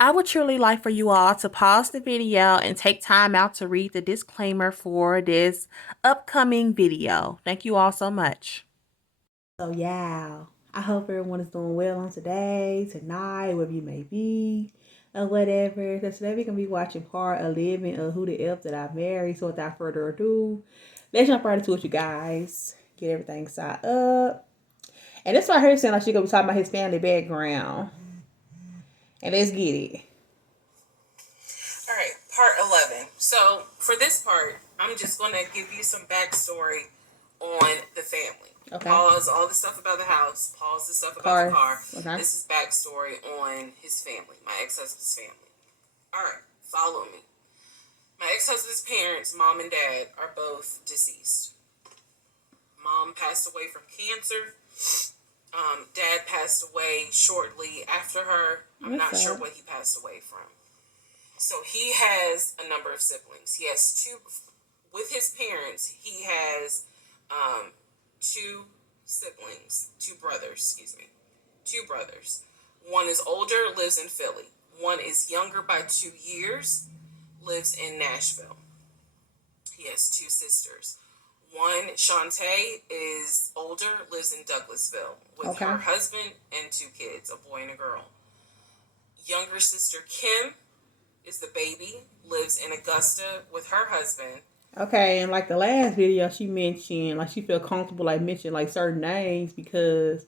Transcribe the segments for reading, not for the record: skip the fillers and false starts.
I would truly like for you all to pause the video and take time out to read the disclaimer for this upcoming video. Thank you all so much. So, yeah, I hope everyone is doing well on today, tonight, wherever you may be, or whatever. So, today we're going to be watching part 11 of Who the F Did I Marry? So, without further ado, let's jump right into it, you guys. Get everything set up. And that's why I heard saying like she going to be talking about his family background. And let's get it. All right, part 11. So, for this part, I'm just going to give you some backstory on the family. Okay. Pause all the stuff about the house, pause the stuff about the car. Okay. This is backstory on his family, my ex-husband's family. All right, follow me. My ex-husband's parents, mom and dad, are both deceased. Mom passed away from cancer. Dad passed away shortly after her. I'm not sure what he passed away from. So he has a number of siblings. He has two, with his parents, he has two siblings, two brothers. One is older, lives in Philly. One is younger by 2 years, lives in Nashville. He has two sisters. One, Shantae, is older, lives in Douglasville with her husband and two kids, a boy and a girl. Younger sister, Kim, is the baby, lives in Augusta with her husband. Okay, and like the last video, she mentioned like she felt comfortable like mentioning like certain names because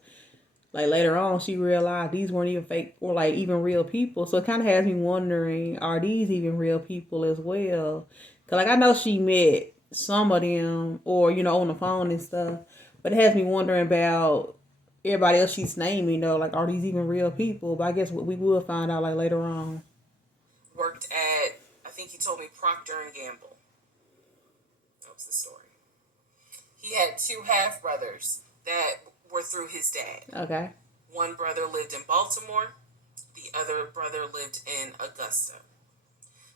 like later on she realized these weren't even fake or like even real people. So it kind of has me wondering, are these even real people as well? Cause like I know she met some of them or on the phone and stuff, but it has me wondering about everybody else she's naming though. Like, are these even real people? But I guess we will find out like later on. Worked at, I think he told me, Procter and Gamble. That was the story. He had two half brothers that were through his dad. Okay. One brother lived in Baltimore. The other brother lived in Augusta.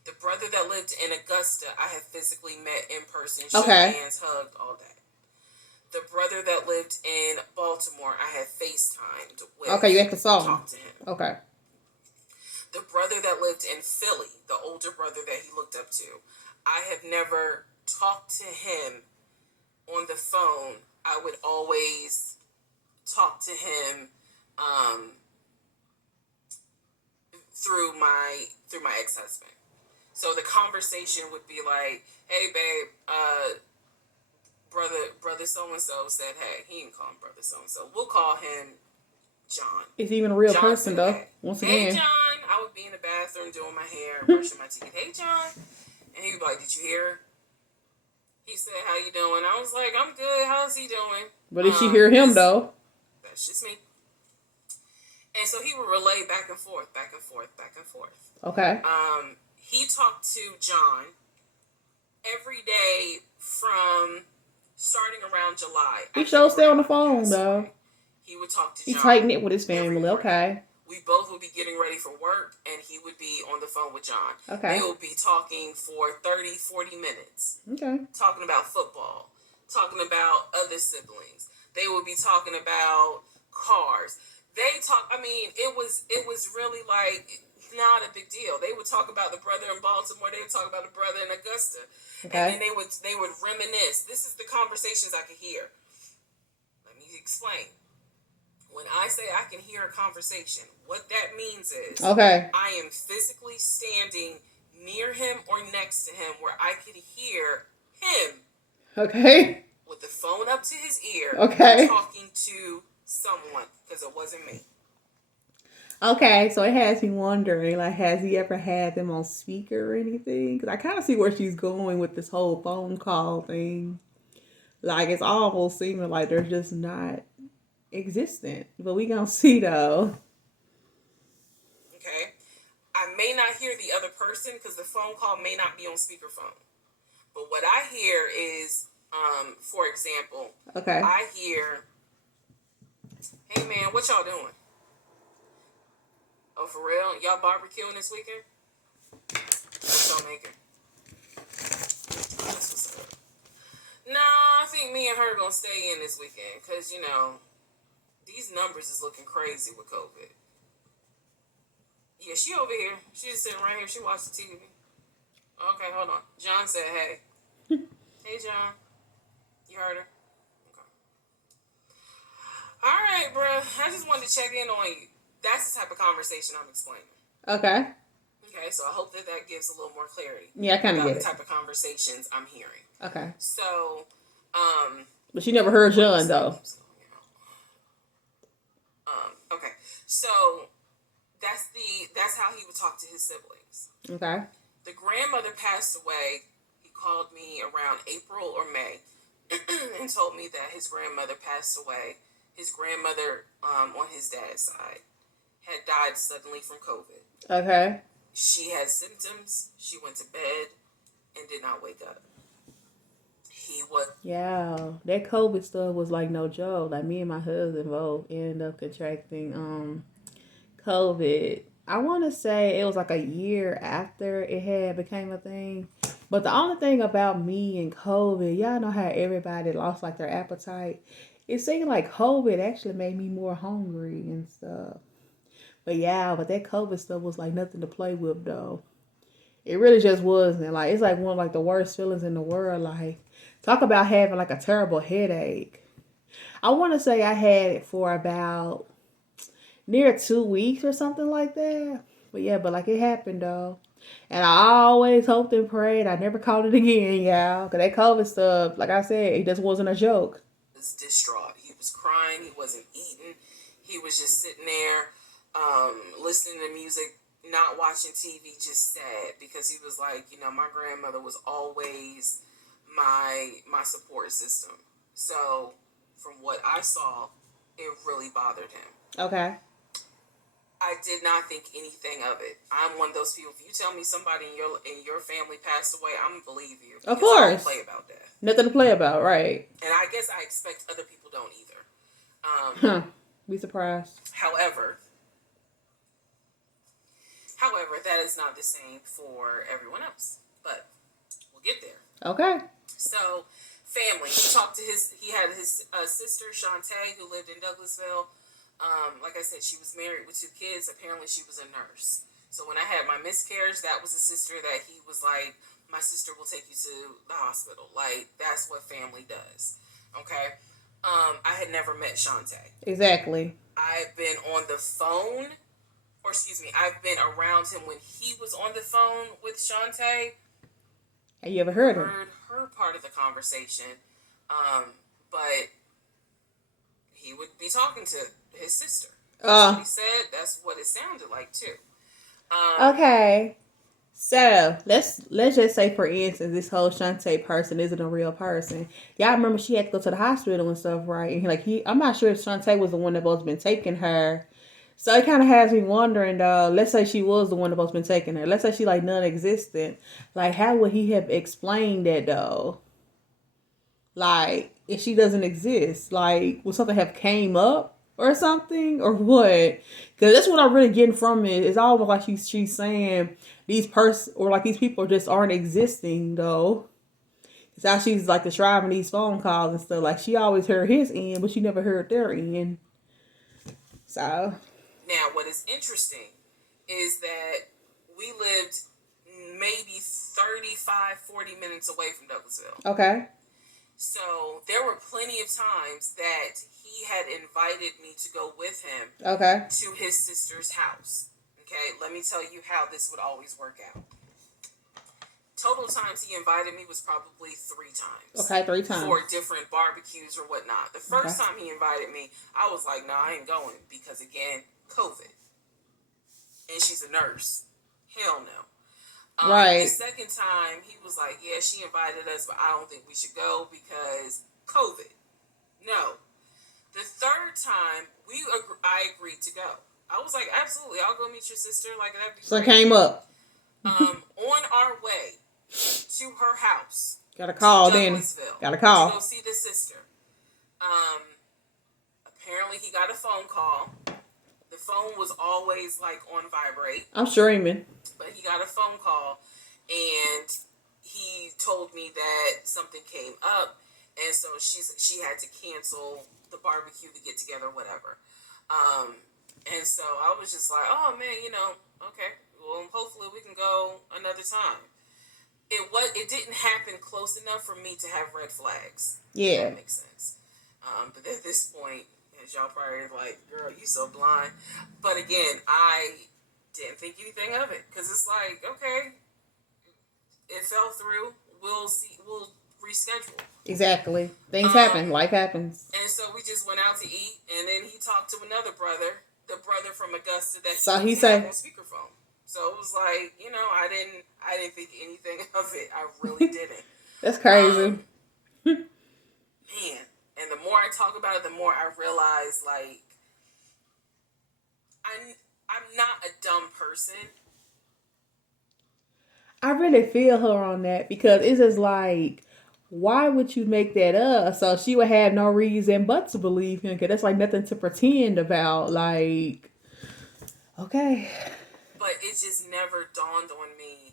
The brother that lived in Augusta, I have physically met in person, shook hands, hugged, all that. The brother that lived in Baltimore, I have FaceTimed with. Okay, you have to saw him. Talked to him. Okay. The brother that lived in Philly, the older brother that he looked up to, I have never talked to him on the phone. I would always talk to him through my ex-husband. So the conversation would be like, "Hey, babe, brother so-and-so said, hey," he didn't call him brother so-and-so. We'll call him John. Is he even a real John person, though? Hey. Once again. Hey, John. I would be in the bathroom doing my hair, brushing my teeth. Hey, John. And he'd be like, "Did you hear?" He said, "How you doing?" I was like, "I'm good. How's he doing?" But did she hear him, though? That's just me. And so he would relay back and forth. Okay. He talked to John every day from starting around July. He sure stay on the phone, though. He would talk to John. He tight-knit with his family, okay. We both would be getting ready for work, and he would be on the phone with John. Okay. They would be talking for 30, 40 minutes. Okay. Talking about football. Talking about other siblings. They would be talking about cars. It was really like not a big deal. They would talk about the brother in Baltimore. They would talk about the brother in Augusta. Okay. And then they would reminisce. This is the conversations I could hear. Let me explain. When I say I can hear a conversation, what that means is I am physically standing near him or next to him where I could hear him. Okay. With the phone up to his ear. Okay. Talking to someone, because it wasn't me. Okay, so it has me wondering, like, has he ever had them on speaker or anything? Because I kind of see where she's going with this whole phone call thing. Like, it's almost seeming like they're just not existent. But we gonna see, though. Okay. I may not hear the other person because the phone call may not be on speakerphone. But what I hear is, for example, I hear, "Hey, man, what y'all doing?" "Oh, for real? Y'all barbecuing this weekend? What y'all making?" That's what's up. "Nah, I think me and her gonna stay in this weekend because, these numbers is looking crazy with COVID." Yeah, she over here. She's just sitting right here. She watched the TV. Okay, hold on. John said, hey. Hey, John. You heard her? Okay. All right, bro. I just wanted to check in on you. That's the type of conversation I'm explaining. Okay. Okay, so I hope that that gives a little more clarity. Yeah, I kind of get about it. the type of conversations I'm hearing. Okay. So, but she never heard John though. Okay, so that's how he would talk to his siblings. Okay. The grandmother passed away. He called me around April or May and told me that his grandmother passed away. His grandmother, on his dad's side, had died suddenly from COVID. Okay. She had symptoms. She went to bed and did not wake up. He was. Yeah, that COVID stuff was like no joke. Like me and my husband both ended up contracting COVID. I want to say it was like a year after it had became a thing. But the only thing about me and COVID, y'all know how everybody lost like their appetite. It seemed like COVID actually made me more hungry and stuff. But yeah, but that COVID stuff was like nothing to play with though. It really just wasn't. Like it's like one of like the worst feelings in the world. Like talk about having like a terrible headache. I want to say I had it for about near 2 weeks or something like that. But yeah, but like it happened though. And I always hoped and prayed I never caught it again, y'all. Cause that COVID stuff, like I said, it just wasn't a joke. Was distraught. He was crying. He wasn't eating. He was just sitting there, listening to music, not watching TV, just sad because he was like, my grandmother was always my support system. So, from what I saw, it really bothered him. Okay. I did not think anything of it. I'm one of those people. If you tell me somebody in your family passed away, I'm gonna believe you. Of course. I don't play about that. Nothing to play about, right? And I guess I expect other people don't either. Be surprised. However, that is not the same for everyone else. But we'll get there. Okay. So, family. He had his sister Shantae who lived in Douglasville. Like I said, she was married with 2 kids. Apparently, she was a nurse. So when I had my miscarriage, that was a sister that he was like, my sister will take you to the hospital. Like, that's what family does. Okay? I had never met Shantae. Exactly. I've been on the phone, I've been around him when he was on the phone with Shantae. Have you ever heard her? Heard her part of the conversation. But he would be talking to his sister. That's what he said. That's what it sounded like too. Okay. So let's just say, for instance, this whole Shantae person isn't a real person. Y'all remember she had to go to the hospital and stuff, right? And I'm not sure if Shantae was the one that both been taking her. So it kind of has me wondering, though. Let's say she was the one that both been taking her. Let's say she like non-existent. Like, how would he have explained that though? Like, if she doesn't exist, like, would something have came up or something, or what? Because that's what I'm really getting from it. It's almost like she's saying these people just aren't existing though. It's how she's like describing these phone calls and stuff. Like, she always heard his end, but she never heard their end. So now, what is interesting is that we lived maybe 40 minutes away from Douglasville. Okay. So there were plenty of times that he had invited me to go with him to his sister's house. Okay, let me tell you how this would always work out. Total times he invited me was probably 3 times. Okay, 3 times. For different barbecues or whatnot. The first time he invited me, I was like, no, I ain't going. Because again, COVID. And she's a nurse. Hell no. Right. The second time, he was like, yeah, she invited us, but I don't think we should go because COVID. No. The third time, I agreed to go. I was like, absolutely, I'll go meet your sister. Like, that'd be great. So it came up. On our way to her house. Got a call then. Got a call. To go see the sister. Apparently, he got a phone call. The phone was always like on vibrate. I'm streaming. But he got a phone call and he told me that something came up, and so she had to cancel the barbecue, to get together, whatever. And so I was just like, oh man, okay, well, hopefully we can go another time. It didn't happen close enough for me to have red flags. Yeah, if that makes sense. But at this point, as y'all probably like, girl, you so blind. But again, I didn't think anything of it because it's like, okay, it fell through. We'll see. We'll reschedule. Exactly. Things happen. Life happens. And so we just went out to eat, and then he talked to another brother, the brother from Augusta that he said on speakerphone. So it was like, I didn't think anything of it. I really didn't. That's crazy. Man, and the more I talk about it, the more I realize, like, I'm not a dumb person. I really feel her on that because it's just like, why would you make that up? So she would have no reason but to believe him because that's like nothing to pretend about. Like, okay. But it just never dawned on me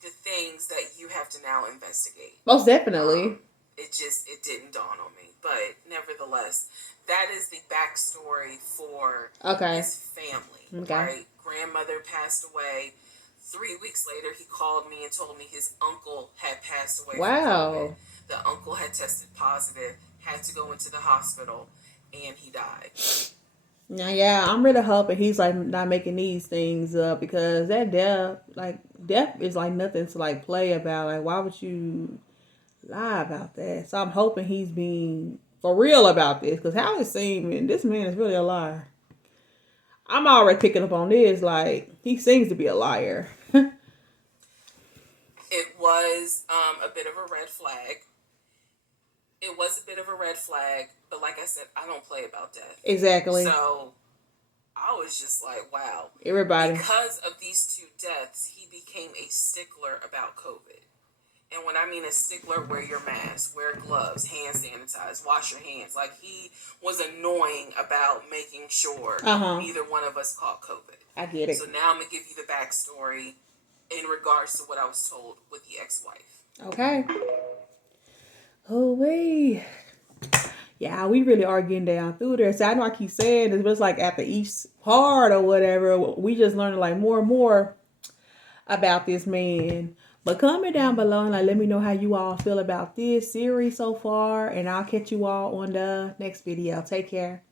the things that you have to now investigate. Most definitely. It didn't dawn on me. But nevertheless, that is the backstory for his family. Okay. Right? Grandmother passed away. 3 weeks later, he called me and told me his uncle had passed away. Wow. The uncle had tested positive, had to go into the hospital, and he died. Now, yeah, I'm really hoping he's like not making these things up because that death is like nothing to like play about. Like, why would you lie about that? So I'm hoping he's being for real about this because how it seems, this man is really a liar. I'm already picking up on this. Like, he seems to be a liar. It was a bit of a red flag. It was a bit of a red flag, but like I said, I don't play about death. Exactly. So I was just like, wow. Everybody. Because of these two deaths, he became a stickler about COVID. And when I mean a stickler, wear your mask, wear gloves, hand sanitize, wash your hands. Like, he was annoying about making sure neither one of us caught COVID. I get it. So now I'm going to give you the backstory in regards to what I was told with the ex-wife. Okay. Oh, wait. Yeah, we really are getting down through there. So I know I keep saying this, but it's like after each part or whatever, we just learn like more and more about this man. But comment down below and like let me know how you all feel about this series so far. And I'll catch you all on the next video. Take care.